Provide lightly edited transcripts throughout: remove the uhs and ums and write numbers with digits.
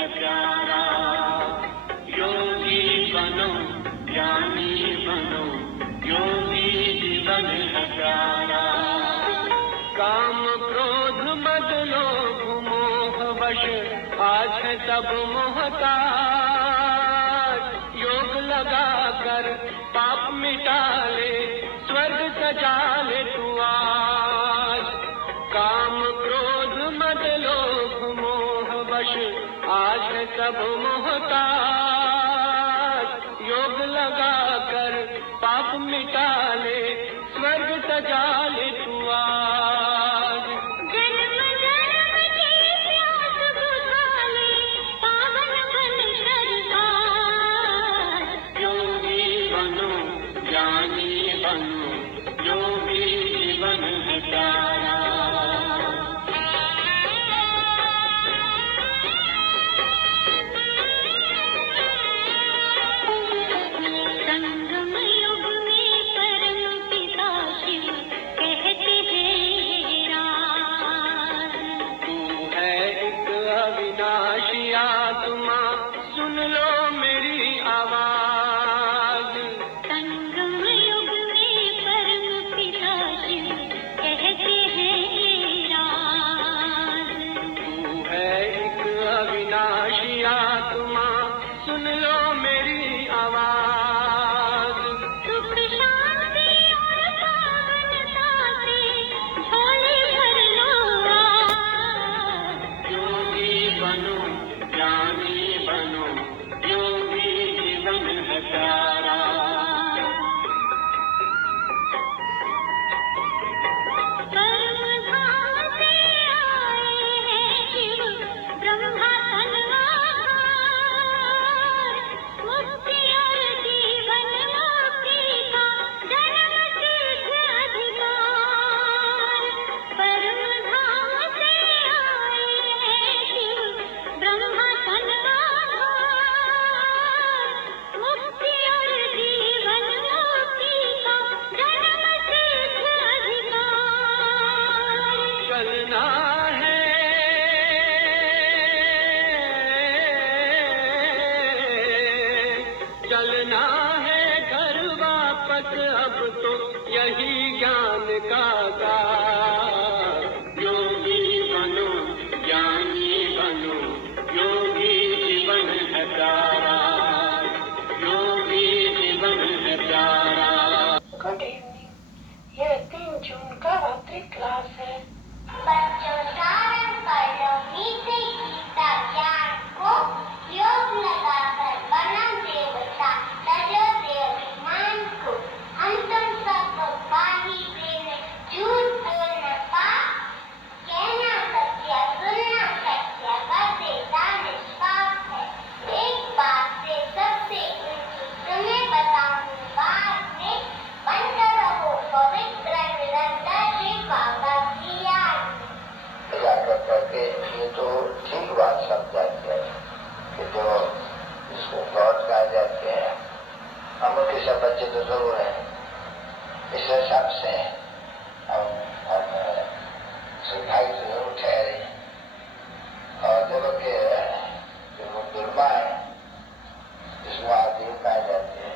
है प्यारा। योगी बनो ज्ञानी बनो, योगी जीवन है प्यारा। काम क्रोध मद लोभ मोह वश आज है सब मोहताज। योग लगा कर पाप मिटा ले, स्वर्ग सजा ले तू आज। काम क्रोध मद लोभ मोह वश आज है सब मोहताज। योग लगा कर पाप मिटा ले, स्वर्ग सजा ले तू आज। जन्म जन्म की प्यास बुझा ले, पावन बन सरकार। योगी बनो ज्ञानी बनो, योगी जीवन है प्यारा। संगम युग में परम पिता शिव कहते हैं राज। तू है एक अविनाशी आत्मा, सुन लो मेरी आवाज। संगम युग में परम पिता शिव कहते हैं राज। तू है एक अविनाशी आत्मा, सुन लो मेरी आवाज। सुख शांति और पावनता से झोले भर लो आज। योगी बनो ज्ञानी बनो, योगी जीवन है प्यारा। परम धाम से आए हैं शिव ब्रह्मा तनवार। मुक्ति और जीवन मुक्ति का जन्म सिद्ध अधिकार। परम धाम से आए हैं शिव ब्रह्मा तनवार। मुक्ति और जीवन मुक्ति का जन्म सिद्ध अधिकार। चलना है चलना है घर वापस, अब तो यही ज्ञान का द्वार। योगी बनो ज्ञानी बनो, योगी जीवन है प्यारा। योगी जीवन है प्यारा। Good evening. यह 3 जून का रात्रि क्लास है। बच्चों सारण कर लो मीठी गीता ज्ञान को, योग लगाकर बना देवता तजो देवमान को। हम तुम सबको पानी देने झूठ बोलना पाप, कहना सत्य सुनना सत्य बतेता निष्पाप है। एक बात से सबसे ऊंची तुम्हें बताऊं बात में, बनकर रहो पवित्र निरंतर श्री बाबा की याद। जाकर करके ये तो ठीक बात समझाती है कि जो इसको गॉड कहा जाते हैं, हम उनके सब बच्चे तो जरूर हैं। इस हिसाब से हम भाई से जरूर ठहरे। और जब के वो दुर्मा है जिसको आदि कहा जाते हैं,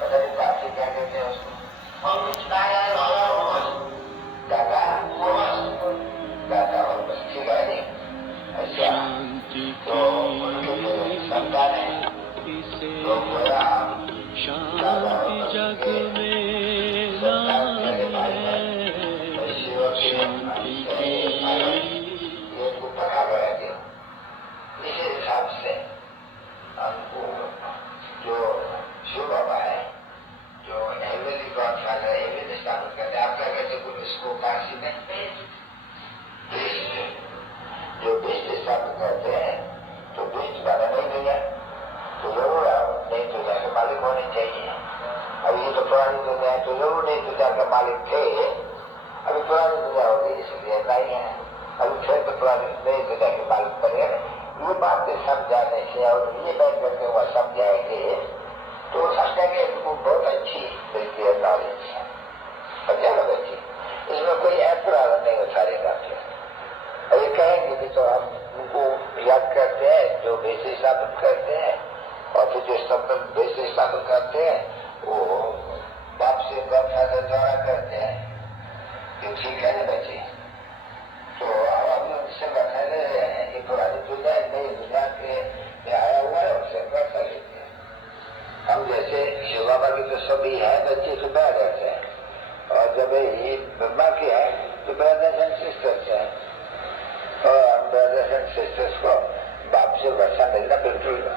पता नहीं काफी क्या कहते हैं उसको, दादा और बस्ती गाड़ी ऐसा। तो उनके जो संतान है तो बोला शांति जग में को पका बना दे। इसी हिसाब से हमको जो शिव बाबा है, जो हेवनली गॉडफादर हेवन स्थापित करते हैं, आपका कहते कुछ इसको काशी में जो बीज स्थापित करते हैं, तो बीज वाला नहीं मिला तो जरूर नहीं दुनिया के मालिक होने चाहिए। अभी ये तो पुरानी दुनिया है, तो जरूर नहीं दुनिया के मालिक थे। अभी पुरानी दुनिया होगी इसलिए नहीं है, अभी फिर तो पुरानी नई दुनिया के मालिक बने। ये बातें समझाने से और ये बैठ करके वह समझाएंगे तो समझेंगे इनको बहुत अच्छी मिलती है नॉलेज है। समझा ना बच्ची, इसमें कोई ऐतराज नहीं हो सारे का। अभी कहेंगे भी तो हम उनको याद करते हैं, जो वैसे स्थापित करते हैं, और फिर जो शब्द वैसे स्थापित करते हैं वो बाप से द्वारा करते हैं। ये ठीक है ना बच्चे? तो अब हम उनसे बता रहे हैं, ये पुरानी दुनिया नई दुनिया के आया हुआ है, उससे कर लेते हैं। हम जैसे शिव बाबा की तो सभी है बच्चे तो ब्रदर्स है, और जब ये ब्रह्मा की है तो ब्रदर्स एंड सिस्टर्स है, और ब्रदर्स एंड सिस्टर्स को बाप से वर्षा मिलना बिल्कुल है,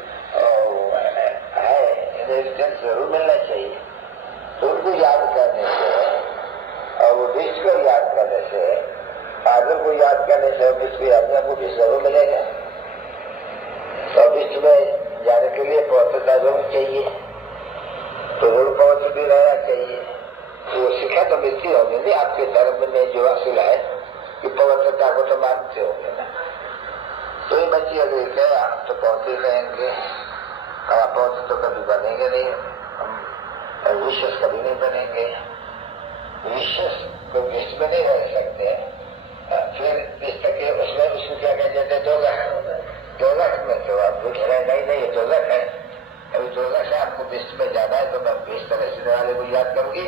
जरूर मिलना चाहिए। तो उनको याद करने से और वो विश्व को याद करने से, फादर को याद करने से विश्व को याद करने को भी जरूर मिलेगा। तो विश्व में जाने के लिए पवित्रता जरूर चाहिए, तो जरूर पवित्र भी रहना चाहिए। तो शिक्षा तो मिलती होगी नहीं आपके धर्म में जो हासिल है कि पवित्रता को तो मानते होंगे ना। तो ये बच्चे अगर गए आप तो पहुंचे रहेंगे, और आप पहुंचे तो कभी बनेंगे नहीं, हम विश्वास कभी नहीं बनेंगे। विश्वास को विश्व में नहीं रह सकते। फिर विश्व के उसमें उसको क्या कहते थे, दोलख में तो आप कह रहे नहीं ये दोलख है, अभी दोलख से आपको विश्व में जाना है तो मैं बीस तरह से वाले को याद करूंगी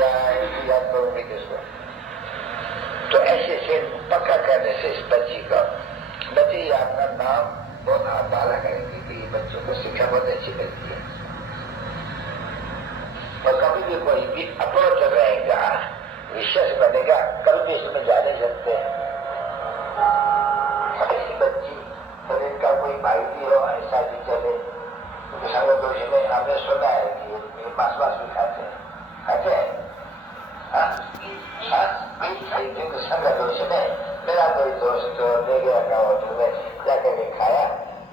या इनको याद करूंगी किसको। तो ऐसे से पक्का करने से इस बच्ची का बच्ची आपका नाम बहुत आला करेंगे कि बच्चों को शिक्षा बहुत अच्छी मिलती है। और कभी भी कोई भी अप्रोच रहेगा, विश्वास बनेगा, कभी भी इसमें जा नहीं सकते। ऐसी बच्ची और इनका कोई भाई भी हो, ऐसा भी चले तो संग दोष में हमने सुना है कि ये मांस भी खाते हैं संग दोष में मेरा कोई दोस्त ले गया था होटल में जाकर के खाया,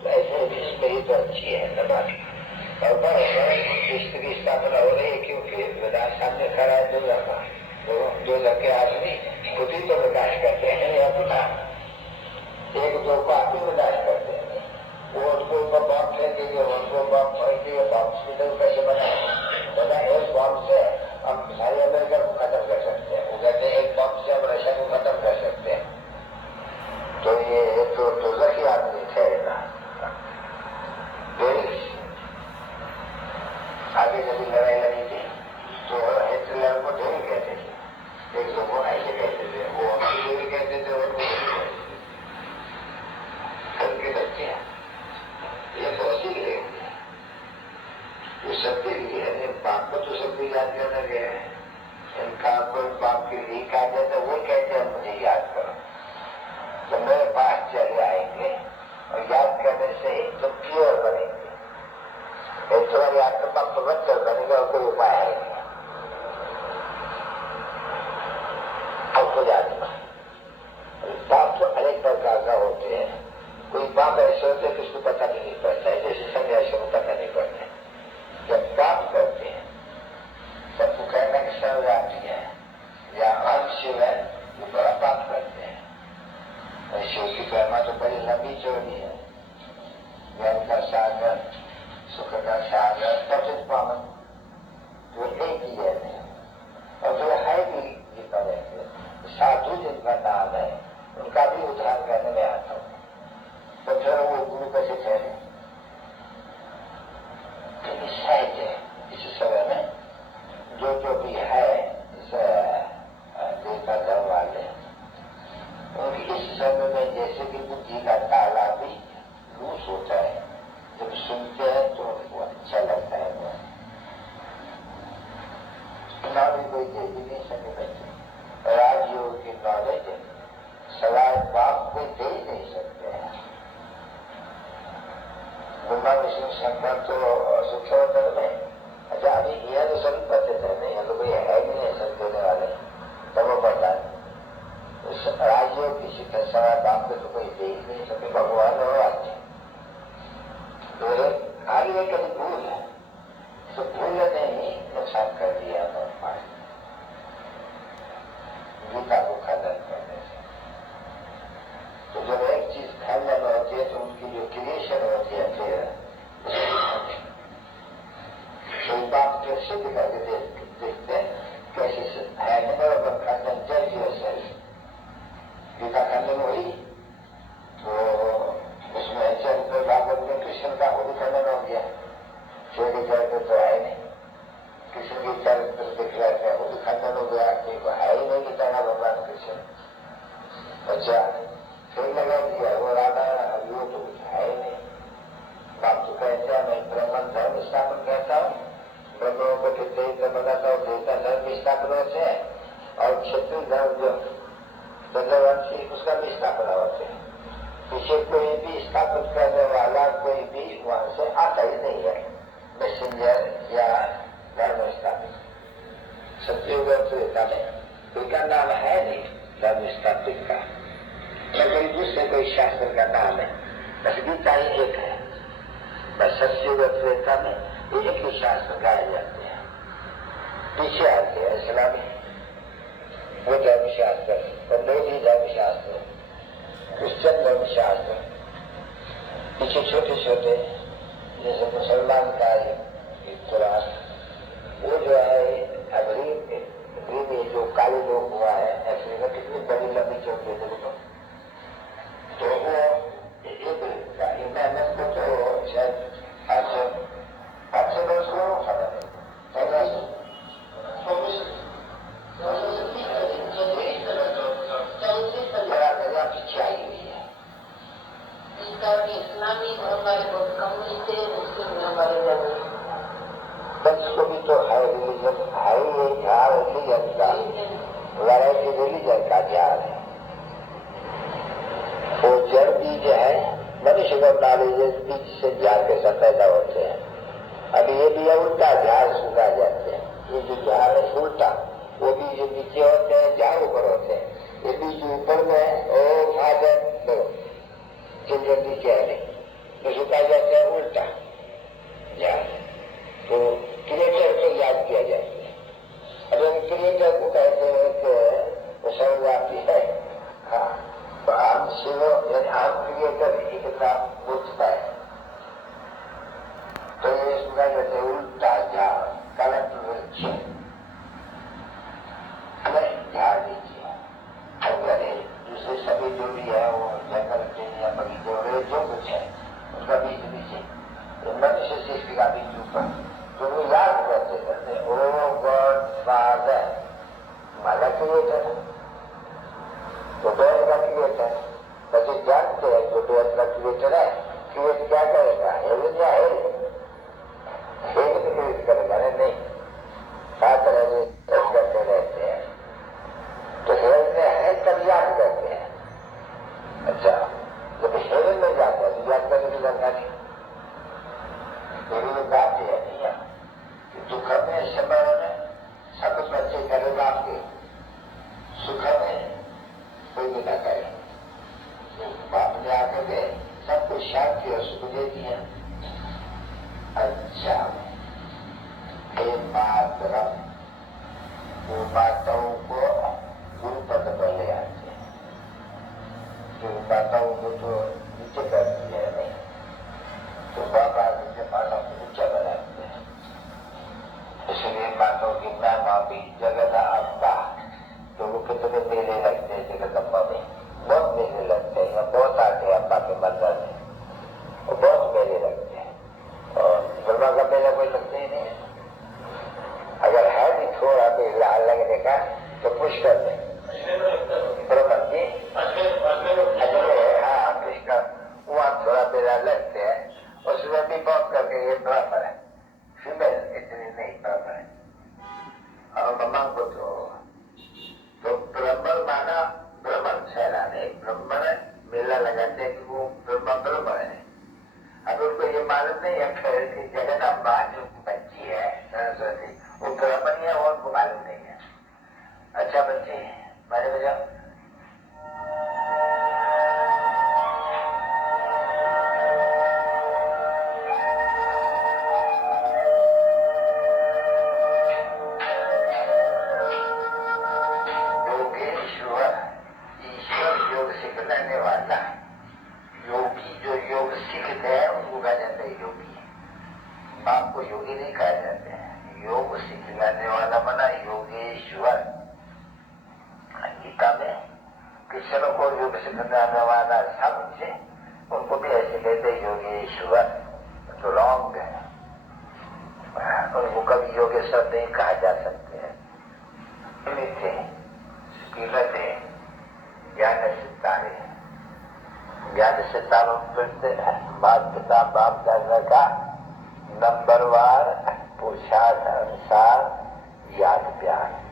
तो ऐसे मेरी तो अच्छी है न बात। और विश्व की स्थापना हो रही है क्योंकि विनाश सामने खड़ा है दो लड़के आदमी खुद ही तो विनाश करते हैं अपना, एक दो को आप ही विनाश करते हैं। वो उनको बॉम्ब फेंकेंगे, उनको बॉम्ब फेंकेंगे, हॉस्पिटल कैसे बना एक बॉम्ब से हम सारी अमेरिका को खत्म कर सकते हैं। वो कहते हैं एक बॉम्ब से हम रशिया को खत्म कर सकते हैं। तो ये तो दुर्लभ आदमी थे ना। आगे जब लड़ाई लड़ी थी तो हिटलर को ढेर कहते थे, एक लोगों ऐसे कहते थे, वो अपनी भी कहते थे और उनके बच्चे ये बहुत ही गए, वो सबके लिए है। बाप को तो सबको याद करना गया है, इनका कोई बाप की लीक आ जाए तो वो कहते हैं मुझे याद करो, तो मेरे पास चले आएंगे और याद करने से ही तो प्योर बनेंगे। तुम्हारी आत्मा पवित्र बनेगा और कोई उपाय है आपको याद बाप तो अनेक प्रकार का होते हैं। कोई बाप ऐसे होते हैं कि उसको पता भी नहीं पड़ता है, जैसे सन्यासी को पता नहीं पड़ता है। जब पाप करते हैं सबको कहना कि सर्वव्यापी है या अंशिव है, वो बड़ा पाप करते हैं। शिव की महिमा तो बड़ी लंबी चौड़ी है, ज्ञान का सागर, सुख का सागर, पतित पावन, तो एक ही है। और जो है भी जितना रहते साधु जिनका नाम है उनका भी उद्धार करने में आता हूँ। तो फिर वो गुरु कैसे ठहरे? सहज है इस समय में जो भी है इस देवता धर्म वाले, उनकी इस समय में जैसे कि बुद्धि का ताला भी लूज होता है, जब सुनते हैं तो उनको अच्छा लगता है। नॉलेज कोई दे भी नहीं सके बच्चे, राजयोग की नॉलेज सवाल बाप को दे ही नहीं सकते हैं। ब्रह्मा विष्णु शंकर तो शिक्षावतर में अच्छा अभी यह तो सभी पते थे नहीं, तो कोई है भी नहीं सब देने वाले, तब वो पता है राजयोग की शिक्षा सवाल बाप को तो कोई दे ही नहीं सके, भगवान और आदमी खाली में कभी भूल है तो भूल ने ही नुकसान कर दिया गीता को खत्म करने से। तो जब एक चीज खत्म होती है तो उनकी जो क्रिएशन होती है फिर तो बात फिर सिद्ध करके देखते हैं कैसे है नंबर खंडन जज योरसेल्फ। गीता खंडन हुई तो उसमें चरित्र तो है नहीं, कृष्ण के चरित्र दिखलाते हैं, वो भी खंडन हो गया कि वो है ही नहीं कि तेरा भगवान कृष्ण। अच्छा, फिर लगा दिया वो राधा हरियो तो कुछ है ही नहीं। बाप तो कहते हैं मैं ब्रह्मन धर्म स्थापन कहता हूँ, ब्रह्मों को फिर बनाता हूँ, देवता धर्म स्थापन होते हैं और क्षत्रिय धर्म जो चंद्रवंशी उसका भी स्थापना होते हैं। पीछे कोई भी स्थापन करने वाला कोई भी वहां से आता ही नहीं है, मैसेंजर या धर्म स्थापित। सत्युग उनका नाम है नहीं धर्म स्थापित का, न कोई दूसरे कोई शास्त्र का नाम है, बस गीता ही एक है। बस सत्युग में एक ही शास्त्र गाए जाते हैं। पीछे आते हैं इस्लामी वो धर्मशास्त्र और मोदी धर्मशास्त्र, क्रिश्चियन धर्मशास्त्र, पीछे छोटे छोटे जैसे मुसलमान का कुरान, वो जो है अभी जो काले लोग हुआ है ऐसे में कितनी बड़ी लंबी चौकी है देखो, तो वो एक मेहनत को तो शायद 800 वर्ष को पीछे आई हुई है। इस्लामी धर्म वाले बहुत कम मिलते हैं, मुस्लिम धर्म वाले ज्यादा। बच्चों भी तो है रिलीजन, है ये झाड़ रिलीजन का, वैरायटी रिलीजन का झाड़ है। वो जड़ बीज है, मनुष्य को नॉलेज बीज से झाड़ के सब पैदा होते हैं। अभी ये भी उल्टा झाड़ सुखा जाते हैं, ये जो झाड़ है उल्टा, वो बीज नीचे होते हैं, झाड़ ऊपर होते हैं। ये बीज ऊपर में ओ फादर दो चिल्ड्रन नीचे है नहीं, तो सुखा जाते हैं उल्टा झाड़। तो क्रिएटर को याद किया जाता है। अब हम क्रिएटर को कहते हैं कि वो सर्वव्यापी है, हाँ, तो हम शिव यानी हम क्रिएटर इतना बुझता है, तो ये सुना जाते हैं उल्टा झाड़, कलट वृक्ष, झाड़ नीचे, अगर दूसरे सभी जो भी है वो जंगल के या बगीचे जो कुछ है उसका बीज नीचे, मनुष्य सृष्टि का बीज ऊपर। तो वो याद करते करते ओ गॉड फादर हमारा क्रिएटर है, तो बेल का क्रिएटर, बच्चे जानते हैं जो बेल का क्रिएटर है, क्रिएट क्या करेगा, हेवन या हेवन क्रिएट करेगा नहीं, साथ रहने करते रहते हैं, तो हेवन में है तब याद करते हैं। अच्छा, जब हेवन में जाते हैं तो याद करने की दरकार नहीं। मेरी बात यह नहीं है कि दुख में समय में सब बच्चे करे बाप के, सुख में कोई भी न करे। बाप ने आकर के सबको शांति और सुख दे दिया। अच्छा, एक बात वो माताओं को गुरु पद पर ले आते हैं, जो माताओं को तो नीचे कर दिया है नहीं, तो बाबा के माता को ऊंचा बनाते हैं। इसलिए माताओं की मैं मापी जगत अब्बा, तो वो कितने मेले लगते हैं जगदम्बा में, बहुत मेले लगते हैं, बहुत आते हैं अब्बा के मंदिर में, और बहुत मेले लगते हैं। और ब्रह्मा का मेला कोई लगते ही नहीं है, अगर है भी थोड़ा भी लाल लगने का तो पुष्कर में ब्रह्मा जी हाँ पुष्कर वहाँ थोड़ा मेला लगते हैं, उसमें भी बहुत करके ये बराबर है, फीमेल इतनी नहीं बराबर है। और मम्मा को तो ब्रह्मण माना ब्रह्मण सहलाने, ब्रह्मण मेला लगाते हैं कि वो ब्रह्मा ब्रह्मण है। अब उनको ये मालूम नहीं है फिर कि जगदम्बा जो बच्ची है सरस्वती वो ब्रह्मण है और उनको मालूम नहीं है। अच्छा बच्चे मारे बजाओ। सिखाने वाला योगी, जो योग सीखते हैं उनको कहा जाता है योगी। बाप को योगी नहीं कहा जाते हैं, योग सिखाने वाला बना योगेश्वर। गीता में कृष्ण को योग सिखाने वाला समझे, उनको भी ऐसे कहते योगेश्वर, तो रॉन्ग है। के शब्द नहीं कहा जा सकते हैं। थे कीमतें ज्ञान सितारे, ज्ञान सितारों पर माता पिता बाप दादा का नंबरवार पोशाक अनुसार याद प्यार